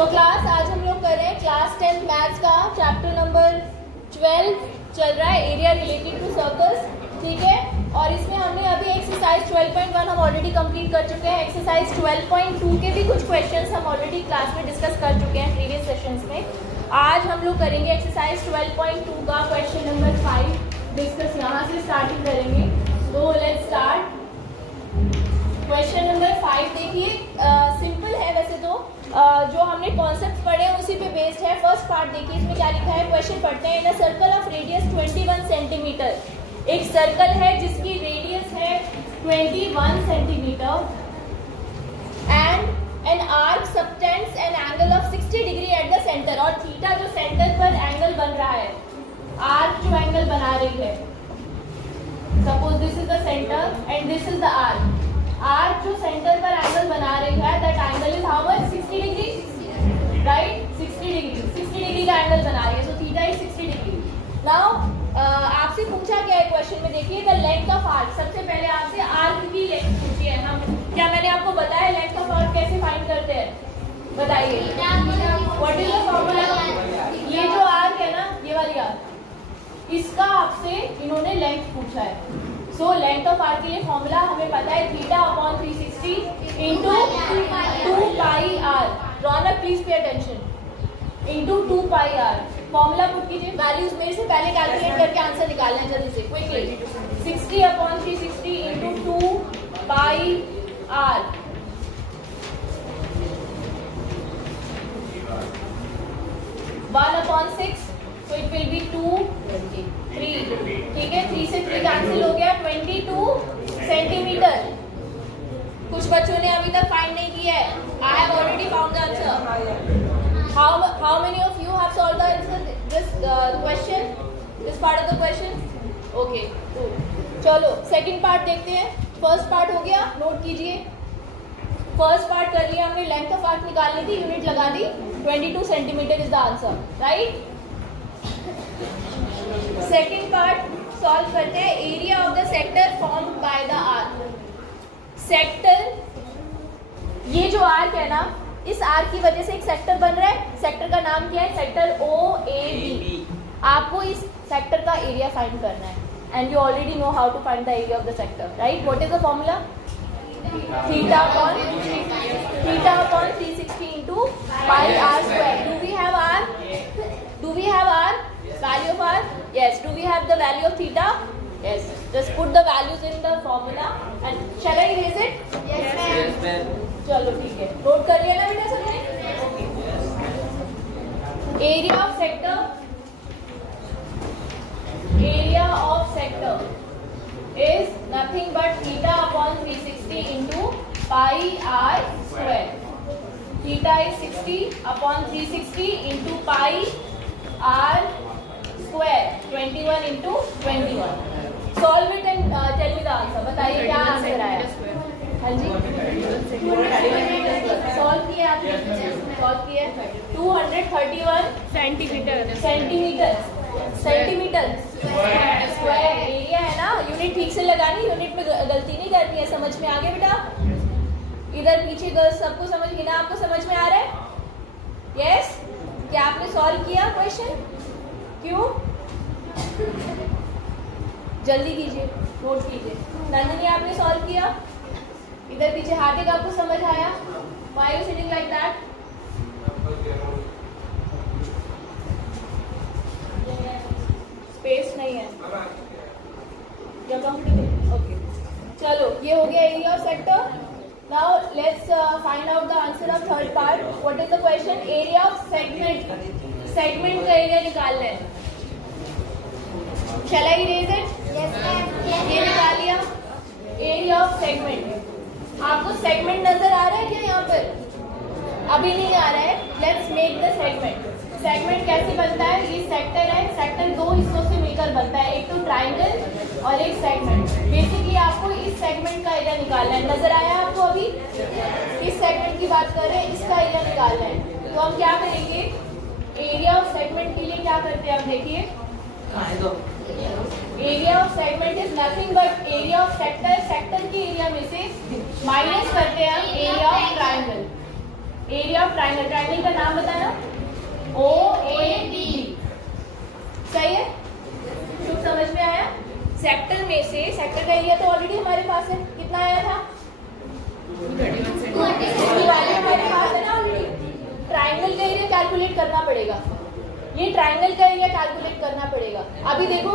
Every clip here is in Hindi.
सो क्लास आज हम लोग कर रहे हैं क्लास 10 मैथ्स का चैप्टर नंबर 12 चल रहा है, एरिया रिलेटेड टू सर्कल्स, ठीक है। और इसमें हमने अभी एक्सरसाइज 12.1 हम ऑलरेडी कंप्लीट कर चुके हैं। एक्सरसाइज 12.2 के भी कुछ क्वेश्चंस हम ऑलरेडी क्लास में डिस्कस कर चुके हैं प्रीवियस सेशंस में। आज हम लोग करेंगे एक्सरसाइज 12.2 का क्वेश्चन नंबर 5 डिस्कस, यहाँ से स्टार्टिंग करेंगे। तो लेट्स स्टार्ट। क्वेश्चन नंबर 5 देखिए, सिंपल है वैसे तो, जो हमने कॉन्सेप्ट पढ़े हैं उसी पे बेस्ड है। फर्स्ट पार्ट देखिए, इसमें क्या लिखा है, क्वेश्चन पढ़ते हैं। In a circle of radius 21 centimetre, एक सर्कल है जिसकी रेडियस है 21 centimetre and an arc subtends an angle of 60 degree at the centre, और थीटा जो सेंटर पर एंगल बन रहा है, आर्क जो एंगल बना रही है, suppose this is the centre and this is the arc. Arc जो सेंटर पर एंगल बना रही है, that angle is how much, 60 degree, right, 60 degree का एंगल बना रही है, so theta is 60 degree. Now आपसे पूछा गया है क्वेश्चन में, देखिए द लेंथ ऑफ आर्क। सबसे पहले आपसे आर्क की लेंथ पूछी है। हम क्या मैंने आपको बताया लेंथ ऑफ आर्क कैसे फाइंड करते हैं, बताइए। What is the formula? ये जो आर्क है ना, ये वाली आर्क, इसका आपसे इन्होंने लेंथ पूछा है। सो लेंथ ऑफ आर्क के लिए फॉर्मूला हमें पता है, theta upon 360 into 2 pi r. Raunak please pay attention, into 2 pi r. Formula put कीजिए, वैल्यूज मेरे से पहले कैलकुलेट करके आंसर निकालना है जल्दी से, quickly. 60 upon 360 into 2 pi r, one upon 6, तो इट विल बी 2 3, ठीक है। 3 से 3 कैंसिल हो गया, 22 सेंटीमीटर। कुछ बच्चों ने अभी तक फाइंड नहीं किया है। I have already found the answer. How many of you have solved the answer this question, this part of the question? Okay, चलो सेकंड पार्ट देखते हैं। फर्स्ट पार्ट हो गया, नोट कीजिए। फर्स्ट पार्ट कर लिया हमने, लेंथ ऑफ आर्क निकालनी थी, यूनिट लगा दी, 22 centimetre is the answer, right. Second part solve करते हैं। Area of the sector formed by the arc. Sector, ये जो आर्क है ना, इस आर्क की वजह से एक सेक्टर बन रहा है। सेक्टर का नाम क्या है, सेक्टर OAB। आपको इस सेक्टर का एरिया फाइंड करना है, and you already know how to find the area of the sector, right. What is the formula? Theta upon 360 into pi r square. Do we have R? Do we have R? Value of r? Yes. Do we have the value of theta? Yes. Just put the values in the formula and shall I erase it? Yes, ma'am. चलो ठीक है, नोट कर लिया ना बेटा सबने? Area of sector. Area of sector is nothing but theta upon 360 into pi r square. Theta is 60 upon 360 into pi r square, 21 into 21. Solve it and tell me the answer. बताइए क्या आंसर आया? हाँ जी, सॉल्व किया आपने? सॉल्व किया 231 सेंटीमीटर स्क्वायर एरिया है ना। यूनिट ठीक से लगानी, यूनिट में गलती नहीं करनी है। समझ में आ गया बेटा? इधर पीछे गर्ल्स सबको समझ गई ना? आपको समझ में आ रहा है? यस। क्या आपने सॉल्व किया क्वेश्चन? क्यों? जल्दी कीजिए, नोट कीजिए। नंदिनी आपने सॉल्व किया? इधर पीछे हार्दिक आपको समझ आया? Why are you sitting like that? Space नहीं है, कंफर्टेबल? ओके, चलो ये हो गया area of sector. Now let's find out the answer of third part. What is the question? Area of segment. Segment का एरिया निकालना है। Shall I erase it? Yes, ma'am. ये निकाल लिया, एरिया ऑफ सेगमेंट। आपको सेगमेंट नजर आ रहा है क्या यहाँ पर? अभी नहीं आ रहा है। Let's make the segment. Segment कैसे बनता है? ये सेक्टर है, सेक्टर दो हिस्सों से मिलकर बनता है, एक तो ट्राइंगल और एक सेगमेंट। बेसिकली आपको इस सेगमेंट का एरिया निकालना है। नजर आया आपको? अभी इस सेगमेंट की बात कर रहे हैं, इसका एरिया निकालना है। तो हम क्या करेंगे, एरिया ऑफ सेगमेंट के लिए क्या करते हैं, आप देखिए। Area of segment is nothing but area of sector. Sector के एरिया में से माइनस करते हैं हम area of triangle. Area of triangle, triangle का नाम बताना, OAB। सही है, कुछ समझ में आया? सेक्टर में से, सेक्टर का एरिया तो ऑलरेडी हमारे पास है, कितना आया था? 31 हमारे पास है ना ऑलरेडी। ट्राइंगल का एरिया कैलकुलेट करना पड़ेगा, ये ट्राइंगल का एरिया कैलकुलेट करना पड़ेगा। अभी देखो,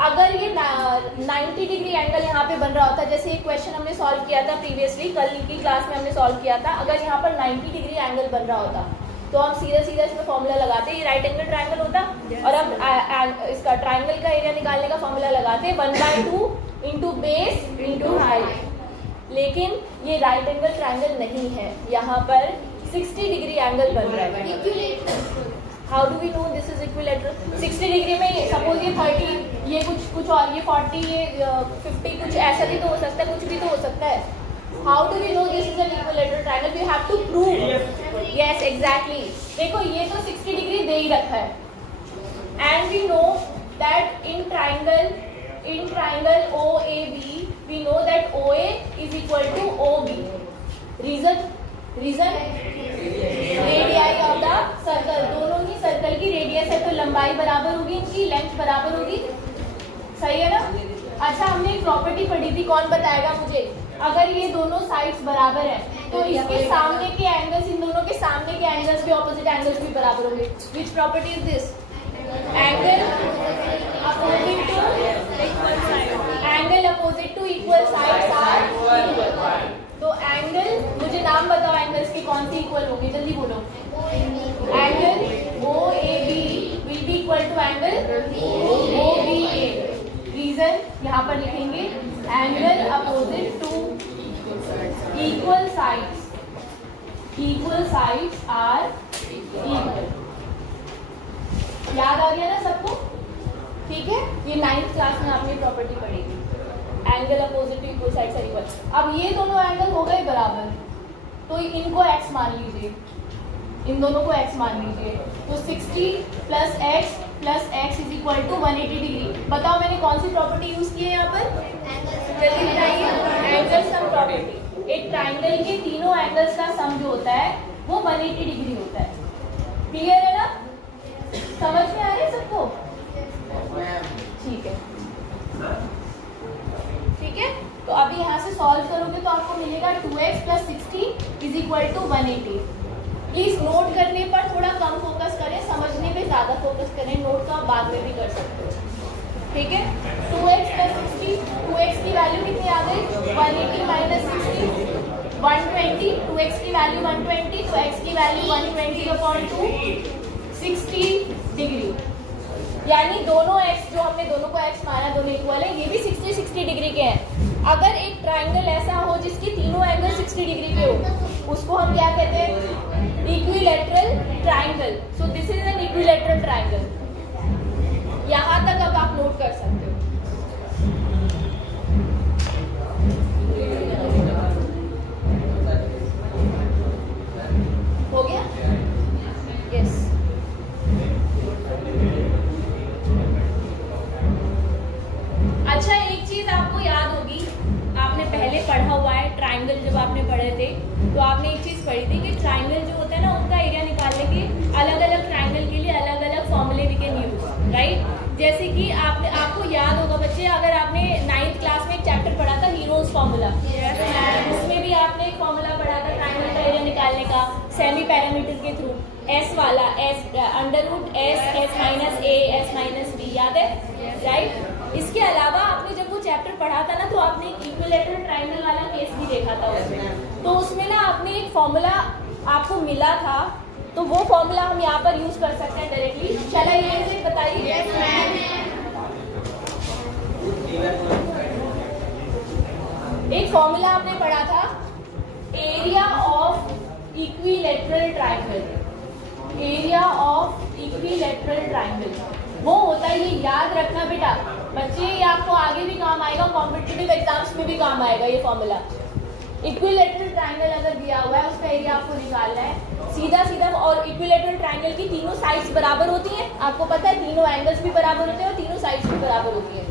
अगर ये 90 डिग्री एंगल यहाँ पे बन रहा होता, जैसे एक क्वेश्चन हमने सॉल्व किया था प्रीवियसली, कल की क्लास में हमने सॉल्व किया था, अगर यहाँ पर 90 डिग्री एंगल बन रहा होता तो हम सीधा सीधा इसमें फॉर्मूला लगाते, ये राइट एंगल ट्राइंगल होता, और हम इसका ट्राइंगल का एरिया निकालने का फॉर्मूला लगाते 1/2 इंटू बेस इंटू हाइट। लेकिन ये राइट एंगल ट्राइंगल नहीं है, यहाँ पर 60 डिग्री एंगल बन रहा है। How do we know this is equilateral? 60 degree में सपोज ये 30, ये कुछ और, ये 40, ये 50, कुछ ऐसा भी तो हो सकता है, कुछ भी तो हो सकता है। How do we know this is an equilateral triangle? We have to prove. Yes exactly, देखो ये तो 60 डिग्री दे ही रखा है, and we know that in triangle OAB we know that OA is equal to OB। Reason radii of the circle, दोनों ही सर्कल की रेडियस है तो लंबाई बराबर होगी, इनकी लेंथ बराबर होगी। सही है ना? अच्छा, हमने एक प्रॉपर्टी पढ़ी थी, कौन बताएगा मुझे? अगर ये दोनों साइड्स बराबर है तो इसके सामने के एंगल्स, इन दोनों के सामने के एंगल्स भी, ऑपोजिट एंगल्स भी बराबर होंगे। Which property is this? Angle opposite to equal sides are equal. तो एंगल, मुझे नाम बताओ एंगल्स के कौन सी इक्वल होंगे, जल्दी बोलो। Angle OAB will be equal to angle OBA। Reason यहाँ पर लिखेंगे, angle opposite to equal sides are equal. याद आ गया ना सबको? ठीक है, ये 9th क्लास में आपने प्रॉपर्टी पढ़ी थी, angle opposite to equal sides are equal. अब ये दोनों एंगल हो गए बराबर, तो इनको x मान लीजिए, इन दोनों को x मान लीजिए, तो 60 plus x is equal to 180 degree. बताओ मैंने कौन सी प्रॉपर्टी यूज की है यहाँ पर? जल्दी बताइए। Angle sum property. एक ट्राइंगल के तीनों एंगल्स का सम जो होता है वो 180 डिग्री होता है। क्लियर है ना? समझ में आ रहा है सबको? ठीक है, ठीक है। तो अभी यहाँ से सॉल्व करोगे तो आपको मिलेगा 2x plus 60 is equal to 180। Please note करने पर थोड़ा कम फोकस करें, समझने पे ज्यादा फोकस करें। नोट तो आप बाद में भी कर सकते हो, ठीक है। 2x प्लस 60, 2x की वैल्यू कितनी आ गई? 180 माइनस 60 120। 2x की वैल्यू 120, तो x की वैल्यू 120/2 60 डिग्री। यानी दोनों x, जो हमने दोनों को x माना, दोनों इक्वल है, ये भी 60 डिग्री के हैं। अगर एक ट्राइंगल ऐसा हो जिसके तीनों एंगल 60 डिग्री के हो, उसको हम क्या कहते हैं? Equilateral triangle. So this is N equilateral triangle. यहां तक अब आप नोट कर सकते हो। हो गया? यस। अच्छा, एक चीज आपको याद होगी, आपने पहले पढ़ा हुआ है ट्राइंगल, जब आपने पढ़े थे तो आपने एक चीज पढ़ी थी कि ट्राइंगल जो होता है ना, उनका एरिया निकालने के अलग अलग ट्राइंगल के लिए अलग अलग फॉर्मूले वी कैन यूज, राइट? जैसे कि आपको याद होगा बच्चे, अगर आपने 9th क्लास में एक चैप्टर पढ़ा था हीरोज फॉर्मूला, उसमें भी आपने एक फॉर्मूला पढ़ा था ट्राइंगल का एरिया निकालने का सेमी पैरामीटर के थ्रू, एस वाला, s √ s minus a s minus b, याद है? राइट। इसके अलावा आपने जब वो चैप्टर पढ़ा था ना, तो आपने एक इक्विलैटरल ट्राइंगल वाला केस भी देखा था उसमें। तो उसमें ना आपने एक फॉर्मूला आपको मिला था, तो वो फॉर्मूला हम यहाँ पर यूज कर सकते हैं डायरेक्टली। चला ये बताइए। एक फॉर्मूला आपने पढ़ा था, area of equilateral triangle. Area of equilateral triangle वो होता है, ये याद रखना बेटा बच्चे, ये आपको आगे भी काम आएगा, कॉम्पिटिटिव एग्जाम्स में भी काम आएगा ये फॉर्मूला। इक्विलैटरल ट्राइंगल अगर दिया हुआ है, उसका एरिया आपको निकालना है सीधा सीधा। और इक्विलैटरल ट्राइंगल की तीनों साइड्स बराबर होती हैं, आपको पता है, तीनों एंगल्स भी बराबर होते हैं और तीनों साइड्स भी बराबर होती हैं।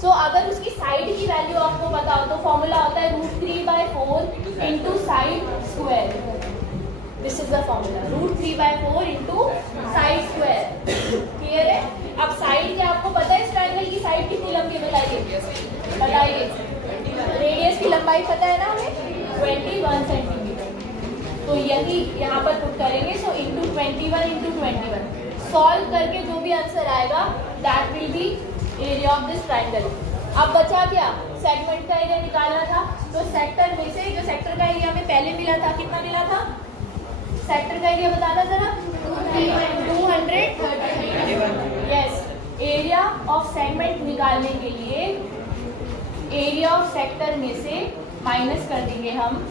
सो अगर उसकी साइड की वैल्यू आपको पता हो तो फॉर्मूला होता है √3/4 into side square. This is the formula √3/4 into side square. Clear है? अब साइड क्या आपको पता है इस ट्राइंगल की साइड कितनी लंबी बताइए, रेडियस की लंबाई पता है ना हमें 21 सेंटीमीटर। तो यही यहाँ पर पुट करेंगे, सो इंटू 21 इंटू 21 सॉल्व करके जो भी आंसर आएगा that will B area of this triangle. अब बचा क्या, सेगमेंट का एरिया निकालना था। तो सेक्टर में से जो सेक्टर का एरिया हमें पहले मिला था, कितना मिला था सेक्टर का एरिया बताना जरा, 231। यस, एरिया ऑफ सेगमेंट निकालने के लिए एरिया ऑफ सेक्टर में से माइनस कर देंगे हम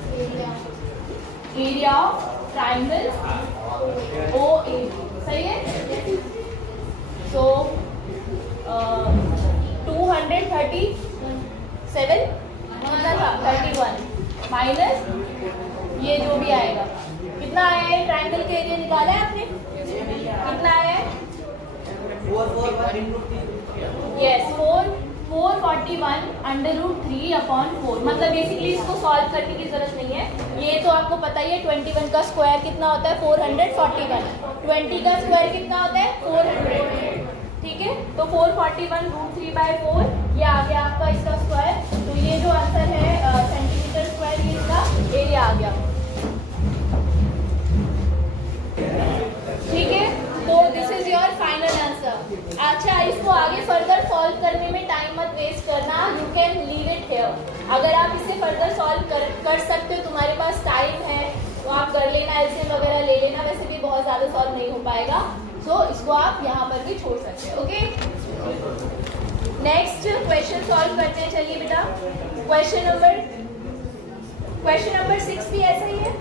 एरिया ऑफ ट्राइंगल OAB। सही है? तो 237 कितना था 31 माइनस ये जो भी आएगा, कितना आया है ट्राइंगल के एरिया निकाला है आपने, कितना आया है? यस 441 √3/4। मतलब बेसिकली इसको सॉल्व करने की जरूरत नहीं है, ये तो आपको पता ही है 21 का स्क्वायर कितना होता है 441, 20 का स्क्वायर कितना होता है 400। ठीक है, तो 441 √3/4 ये आ गया आपका इसका स्क्वायर। तो ये जो आंसर है सेंटीमीटर स्क्वायर, ये इसका एरिया आ गया। ठीक है, तो this is your final answer. अच्छा, इसको आगे फर्दर सॉल्व करने में टाइम मत वेस्ट करना, you can leave it here. अगर आप इसे फर्दर सॉल्व कर सकते हो, तुम्हारे पास टाइम है तो आप कर लेना, एलसीएम वगैरह ले लेना, वैसे भी बहुत ज़्यादा सॉल्व नहीं हो पाएगा, सो इसको आप यहाँ पर भी छोड़ सकते हैं। ओके, नेक्स्ट क्वेश्चन सॉल्व करते हैं। चलिए बेटा, क्वेश्चन नंबर 6 भी ऐसा ही है।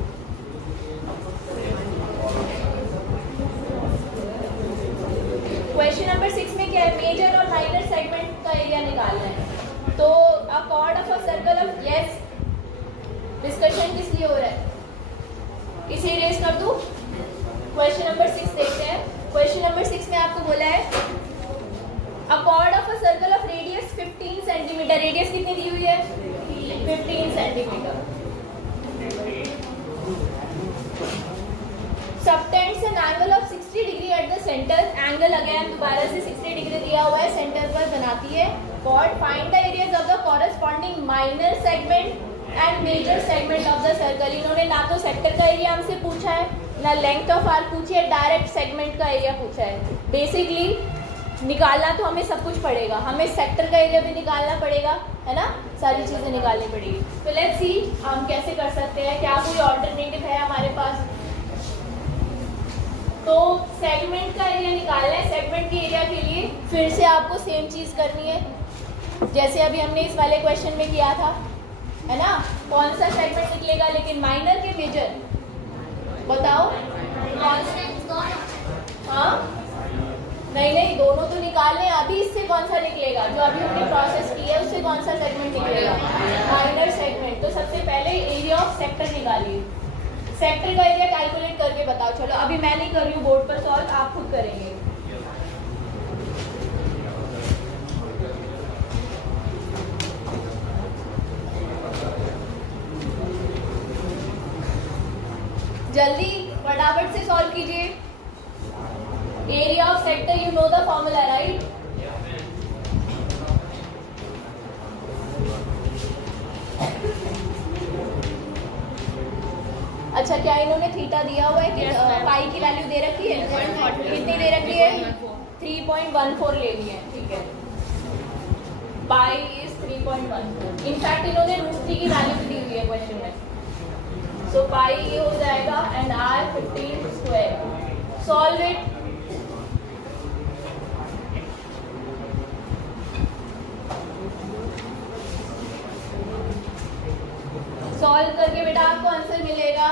क्वेश्चन नंबर 6 में क्या है, मेजर और माइनर सेगमेंट का एरिया निकालना है। तो अ cord of a circle of, yes discussion किस लिए हो रहा है, इसे इरेज कर दूं। क्वेश्चन नंबर 6 देखते हैं। क्वेश्चन नंबर 6 में आपको बोला है अ cord of a circle of radius 15 centimetre. Radius कितनी दी हुई है 15 centimetre. Subtends an angle of 60 degree at the centre. Angle again दोबारा से 60 डिग्री दिया हुआ है, सेंटर पर बनाती है chord. Find the areas of the corresponding minor segment and major segment of the circle. इन्होंने ना तो सेक्टर का एरिया हमसे पूछा है, ना लेंथ ऑफ आर्क पूछी है, डायरेक्ट सेगमेंट का एरिया पूछा है। बेसिकली निकालना तो हमें सब कुछ पड़ेगा, हमें सेक्टर का एरिया भी निकालना पड़ेगा, है ना, सारी चीजें निकालनी पड़ेगी। तो लेट्स सी हम कैसे कर सकते हैं, क्या कोई ऑल्टरनेटिव है हमारे पास। तो सेगमेंट का एरिया निकालना है। सेगमेंट के एरिया के लिए फिर से आपको सेम चीज करनी है जैसे अभी हमने इस वाले क्वेश्चन में किया था, है ना। कौन सा सेगमेंट निकलेगा, लेकिन माइनर के मेजर बताओ। हाँ नहीं, दोनों तो निकालने। अभी इससे कौन सा निकलेगा, जो अभी हमने प्रोसेस की है उससे कौन सा सेगमेंट निकलेगा, माइनर सेगमेंट। तो सबसे पहले एरिया ऑफ सेक्टर निकालिए। सेक्टर का एरिया कैलकुलेट करके बताओ। चलो अभी मैं नहीं कर रही हूँ बोर्ड पर सॉल्व, आप खुद करेंगे। जल्दी फटाफट से सॉल्व कीजिए। Area of sector, you know the formula right. अच्छा, क्या इन्होंने थीटा दिया हुआ है कि पाई की वैल्यू दे रखी है, कितनी दे रखी है 3.14 ले ली है। ठीक है, पाई इज 3.14। इनफैक्ट इन्होंने √3 की वैल्यू भी दी हुई है क्वेश्चन में। सो पाई ये हो जाएगा and r 15 square. Solve it. Solve करके बेटा आपको आंसर मिलेगा,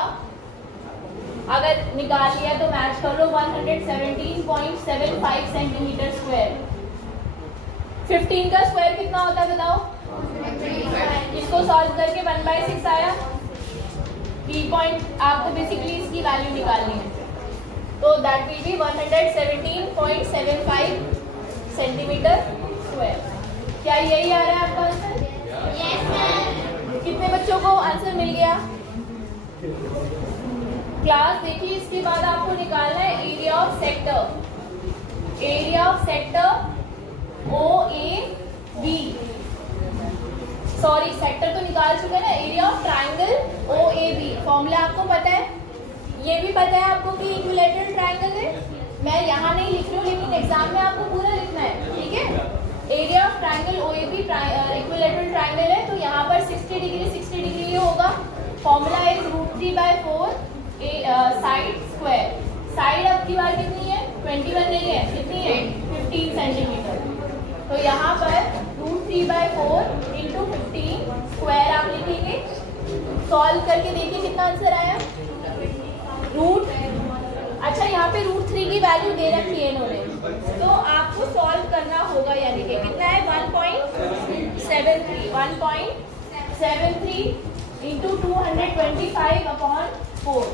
अगर निकाल लिया तो मैच कर लो, 117.75 सेंटीमीटर स्क्वायर। 15 का स्क्वायर कितना होता है बताओ। इसको सॉल्व करके 1/6 आया। आपको बेसिकली इसकी वैल्यू निकालनी है, तो that will B 117.75 centimetre square. क्या यही आ रहा है आपका आंसर? Yes sir. कितने बच्चों को आंसर मिल गया? क्लास देखिए, इसके बाद आपको निकालना है area of sector. Area of sector OAB, sorry sector तो निकाल चुके हैं ना। Area of triangle OAB, formula आपको पता है, ये भी पता है आपको कि इक्विलैटरल ट्राइंगल है। मैं यहाँ नहीं लिख रही हूँ, लेकिन एग्जाम में आपको पूरा लिखना है, ठीक है। Area of triangle OAB equilateral triangle है, तो यहाँ पर 60 डिग्री 60 डिग्री ये होगा। Formula is √3/4 side square. Side अब की बार कितनी है? 21 नहीं है, कितनी है? 15 सेंटीमीटर। तो यहाँ पर √3/4 इंटू 15 स्क्वायर आप लिखेंगे। सॉल्व करके देखिए कितना आंसर आया। रूट, अच्छा यहाँ पे √3 की वैल्यू दे रखी है इन्होंने, तो आपको सॉल्व करना होगा। यानी कि कितना है? 1.73 इंटू 225/4,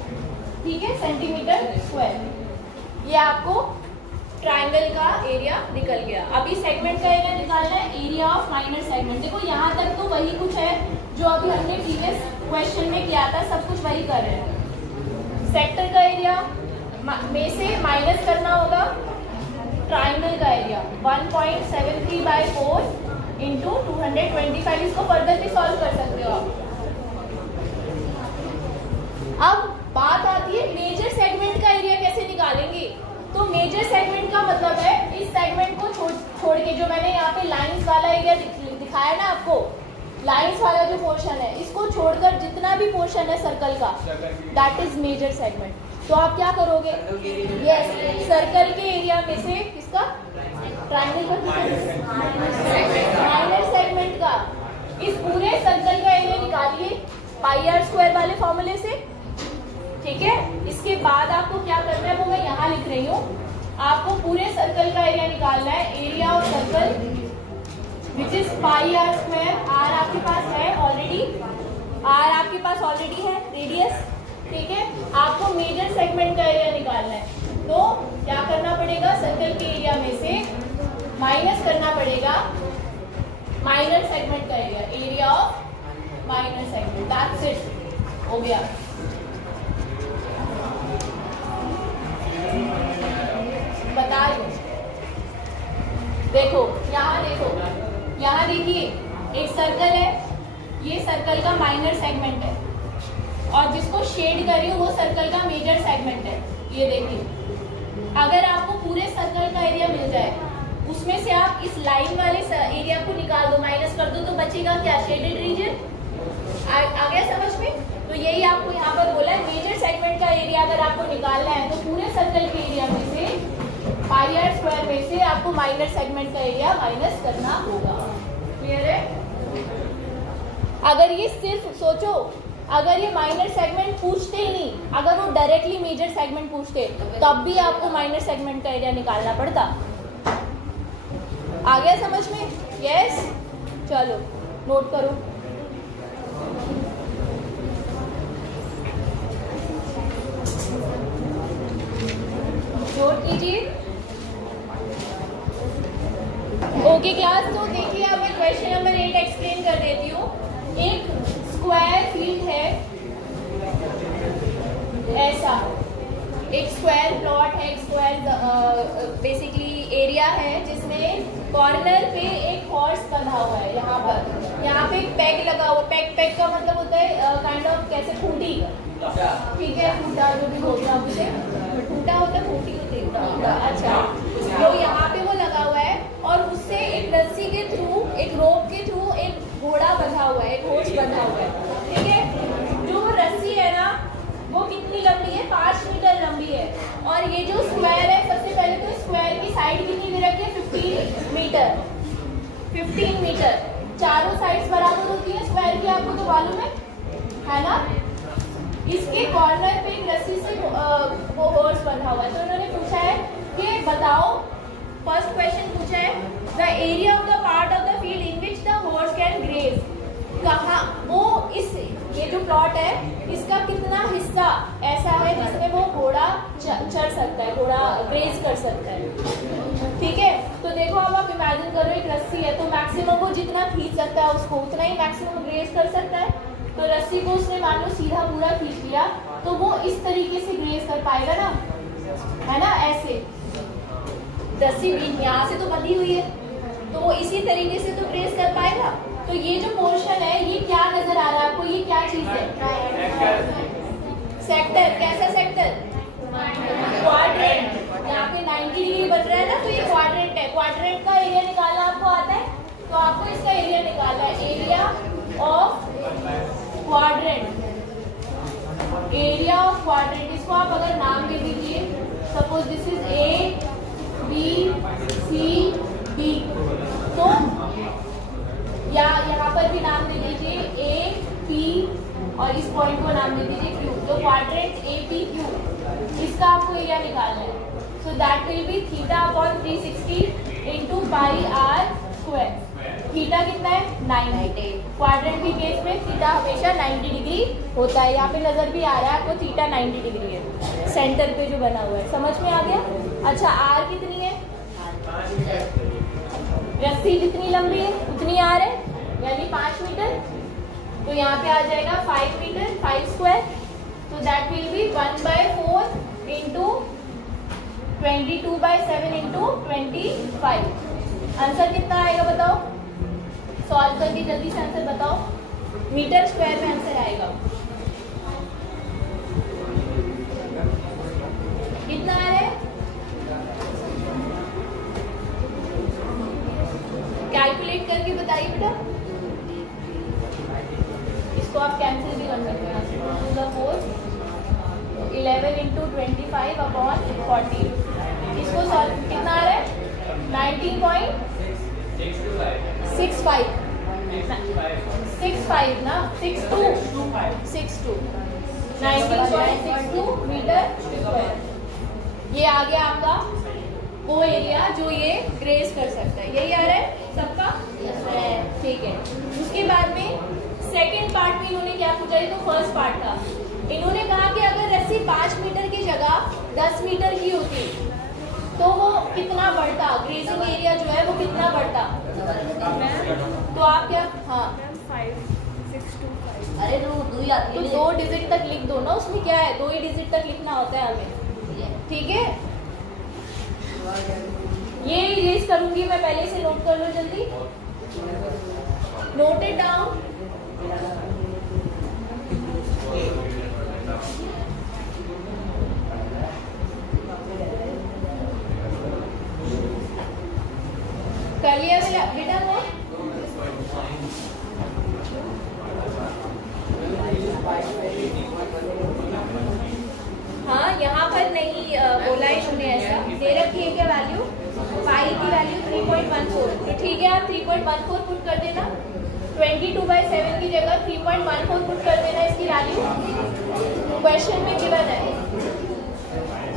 ठीक है, सेंटीमीटर स्क्वायर। ये आपको ट्राइंगल का एरिया निकल गया। अभी सेगमेंट का एरिया निकालना है, एरिया ऑफ माइनर सेगमेंट। देखो यहाँ तक तो वही कुछ है जो अभी हमने प्रीवियस क्वेश्चन में किया था, सब कुछ वही कर रहे हैं। सेक्टर का एरिया में से माइनस करना होगा ट्राइंगल का एरिया। 1.73/4 इंटू 225, इसको फर्दर भी सॉल्व कर सकते हो आप। अब बात आती है मेजर सेगमेंट का एरिया कैसे निकालेंगे। तो मेजर सेगमेंट का मतलब है इस सेगमेंट को छोड़ के, जो मैंने यहाँ पे लाइंस वाला एरिया दिखाया ना आपको, लाइंस वाला जो पोर्शन है, इसको छोड़कर जितना भी पोर्शन है सर्कल का, दैट इज मेजर सेगमेंट। तो आप क्या करोगे? यस, सर्कल के एरिया में से किसका? ट्राइंगल का, माइनर सेगमेंट का। इस पूरे सर्कल का एरिया निकालिए πr² वाले फॉर्मूले से, ठीक है। इसके बाद आपको क्या करना है वो मैं यहाँ लिख रही हूँ। आपको पूरे सर्कल का एरिया निकालना है। Area of circle which is πr²। r आपके पास है ऑलरेडी, r आपके पास ऑलरेडी है रेडियस, ठीक है। आपको मेजर सेगमेंट का एरिया निकालना है, तो क्या करना पड़ेगा? सर्कल के एरिया में से माइनस करना पड़ेगा माइनर सेगमेंट का area, area of minor segment. That's it, हो गया। बता दो, देखो यहाँ देखिए एक सर्कल है, ये सर्कल का माइनर सेगमेंट है, और जिसको शेड कर रही हूँ वो सर्कल का मेजर सेगमेंट है। ये देखिए, अगर आपको पूरे सर्कल का एरिया मिल जाए, उसमें से आप इस लाइन वाले एरिया को निकाल दो, माइनस कर दो, तो बचेगा क्या? Shaded region. आ गया समझ में? तो यही आपको यहाँ पर बोला है, मेजर सेगमेंट का एरिया अगर आपको निकालना है तो पूरे सर्कल के एरिया में से πr² में से आपको माइनर सेगमेंट का एरिया माइनस करना होगा। क्लियर है? अगर ये सिर्फ सोचो, अगर ये माइनर सेगमेंट पूछते ही नहीं, अगर वो डायरेक्टली मेजर सेगमेंट पूछते, तब भी आपको माइनर सेगमेंट का एरिया निकालना पड़ता। आ गया समझ में? यस, चलो नोट करो। नोट कीजिए। ओके क्लास, तो देखिए अब मैं क्वेश्चन नंबर 8 एक्सप्लेन कर देती हूँ। एक स्क्वायर फील्ड है, ऐसा एक स्क्वायर प्लॉट है, स्क्वायर बेसिकली एरिया है, जिसमें कॉर्नर पे एक हॉर्स बंधा हुआ है। यहाँ पे एक पैग लगा हुआ। पैग का मतलब होता है काइंड ऑफ कैसे खूंटी, ठीक है, खूंटा जो भी बोलते हैं उसे, खूंटा होता है, खूंटी होती है, अच्छा। तो यहाँ पे वो लगा हुआ है, और उससे एक रस्सी के थ्रू, एक रोप के थ्रू एक घोड़ा बंधा हुआ है, एक हॉर्स बंधा हुआ है, ठीक है। जो वो रस्सी है ना, वो कितनी लंबी है? 5 मीटर लंबी है। और ये जो स्क्वायर है, सबसे पहले तो स्क्वायर की साइड कितनी दे रखी है? 15 मीटर। 15 मीटर, चारों साइड्स बराबर होती है स्क्वायर की, आपको तो मालूम है ना। इसके कॉर्नर पे एक रस्सी से वो हॉर्स बंधा हुआ है। तो उन्होंने पूछा है कि बताओ, फर्स्ट क्वेश्चन पूछा है, the area of the part of the field in which the horse can graze. कहाँ वो, इस ये जो प्लॉट है, इसका कितना हिस्सा ऐसा है जिसमें वो घोड़ा चढ़ सकता है, घोड़ा ग्रेज कर सकता है, ठीक है। तो देखो अब आप इमेजिन करो, एक रस्सी है, तो मैक्सिमम वो जितना खींच सकता है उसको उतना ही मैक्सिमम ग्रेज कर सकता है। तो रस्सी को उसने मान लो सीधा पूरा खींच लिया, तो वो इस तरीके से ग्रेज कर पाएगा ना, है ना, ऐसे रस्सी बीच यहाँ से तो बंधी हुई है, तो वो इसी तरीके से तो ग्रेज कर पाएगा। तो ये जो पोर्शन है ये क्या नजर आ रहा है आपको, ये क्या चीज है? सेक्टर। कैसा सेक्टर? क्वाड्रेंट। यहाँ पे 90 डिग्री बन रहा है ना, तो ये क्वाड्रेंट है। क्वाड्रेंट का एरिया निकालना आपको आता है, तो आपको इसका एरिया निकालना है, area of quadrant. Area of quadrant, इसको आप अगर नाम दे दीजिए, suppose this is A B C D, तो या यहाँ पर भी नाम दे दीजिए ए पी और इस पॉइंट को नाम दे दीजिए क्यू। तो क्वाड्रेंट ए पी क्यू, इसका आपको एरिया निकालना है। So that will be theta upon 360 into pi r square. Theta कितना है? 90। क्वाड्रेंट के केस में थीटा हमेशा 90 डिग्री होता है। यहाँ पे नजर भी आ रहा है आपको, थीटा 90 डिग्री है सेंटर पे जो बना हुआ है। समझ में आ गया? अच्छा, आर कितनी है? रस्सी जितनी लंबी है उतनी आर है, यानी 5 मीटर। तो यहाँ पे आ जाएगा 5 मीटर, 5 स्क्वायर। तो that will B 1/4 into 22/7 into 25। Answer कितना आएगा बताओ? सॉल्व करके जल्दी से आंसर बताओ। मीटर स्क्वायर में आंसर आएगा कितना आ रहा है? कैलकुलेट करके बताइए बेटा। इसको आप कैंसिल भी कर सकते हैं। 2 the 4 11 इंटू 25 अपॉन 40। इसको सॉल्व कितना आ रहा है? 19.65 ना, 62 19.62 मीटर स्क्वायर। ये आ गया आपका वो एरिया जो ये ग्रेस कर सकता है। यही आ रहा है सबका? ठीक है। उसके बाद में सेकंड पार्ट में इन्होंने क्या पूछा? ये तो फर्स्ट पार्ट था। इन्होंने कहा कि अगर रस्सी 5 मीटर की जगह 10 मीटर की होती तो वो कितना बढ़ता, ग्रेजिंग एरिया जो है वो कितना बढ़ता? तो आप क्या? हाँ 5625। अरे तो 2 डिजिट तक लिख दो ना, उसमें क्या है, 2 ही डिजिट तक लिखना होता है हमें। ठीक है, ये इरेज करूंगी मैं, पहले से नोट कर लो जल्दी, नोट इट डाउन। कर लिया बेटा वो? हाँ, यहाँ पर नहीं बोला इन्होंने, ऐसा दे रखी है क्या वैल्यू? पाई की वैल्यू 3.14। तो ठीक है, आप 3.14 पुट कर देना। 22/7 की जगह 3.14 पुट कर देना इसकी वैल्यू, क्वेश्चन में गिवन है।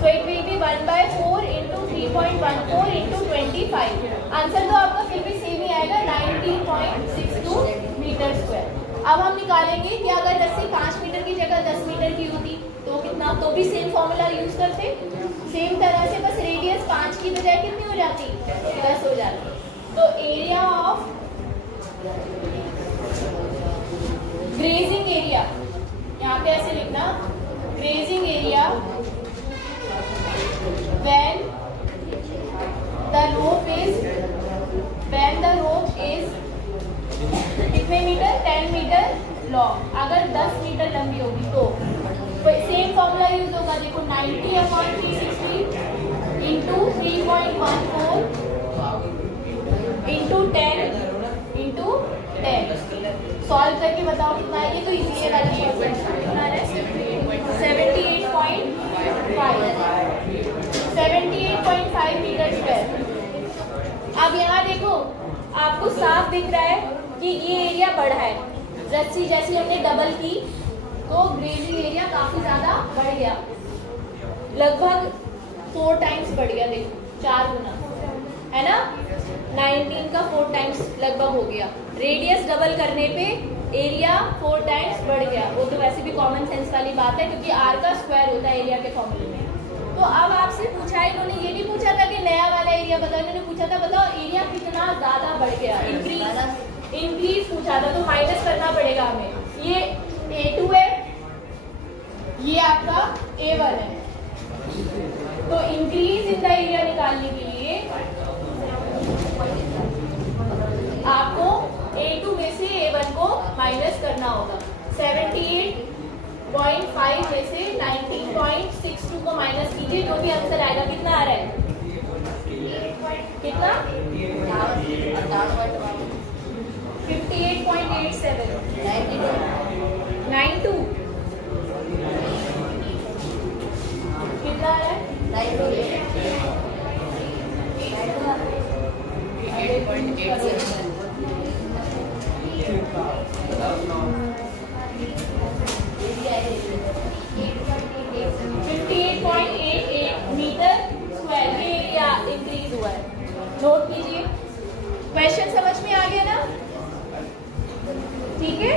तो it will be 1/4 into 3.14 into 25। Answer तो आपका फिर भी सेम ही आएगा, 19.62 मीटर स्क्वायर। अब हम निकालेंगे कि अगर रस्सी 5 मीटर की जगह 10 मीटर की होती तो कितना, तो भी सेम फॉर्मूला यूज करते, सेम तरह से, बस रेडियस 5 की बजाय कितनी हो जाती? 10 हो जाती। तो एरिया ऑफ ग्रेजिंग एरिया, यहाँ पे ऐसे लिखना, grazing area when the rope is कितने मीटर? 10 metre long. अगर 10 मीटर लंबी होगी तो सेम फॉर्मूला यूज होगा। देखो 90/360 इंटू 3.14 इंटू 10 इंटू 10। सॉल्व करके बताओ कितना है। ये तो इजी है वैल्यू, 78.5 मीटर स्क्वायर। अब यहाँ देखो, आपको साफ दिख रहा है कि ये एरिया बढ़ा है। रस्सी जैसी हमने डबल की तो ग्रेजिंग एरिया काफी ज्यादा बढ़ गया, लगभग 4 टाइम्स बढ़ गया। देखो 4 गुना है ना, 19 का 4 टाइम्स लगभग हो गया। रेडियस डबल करने पे एरिया 4 टाइम्स बढ़ गया। वो तो वैसे भी कॉमन सेंस वाली बात है, क्योंकि आर का स्क्वायर होता है एरिया के फॉर्मूले में। तो अब आपसे पूछा है, इन्होंने ये नहीं पूछा था कि नया वाला एरिया बताओ, इन्होंने पूछा था बताओ एरिया कितना ज्यादा बढ़ गया, इंक्रीज पूछा था। तो माइनस करना पड़ेगा हमें। ये A2 है, ये आपका A1 है। तो इंक्रीज इन द एरिया निकालने के लिए आपको A2 में से A1 को माइनस करना होगा। 78.5 में से 19.62 को माइनस कीजिए, जो भी आंसर आएगा। कितना आ रहा है? कितना? 58.87 92 कितना आ रहा है? 58.88 मीटर स्क्वायर। ये एरिया इंक्रीज हुआ है, नोट कीजिए। क्वेश्चन समझ में आ गया ना? ठीक है।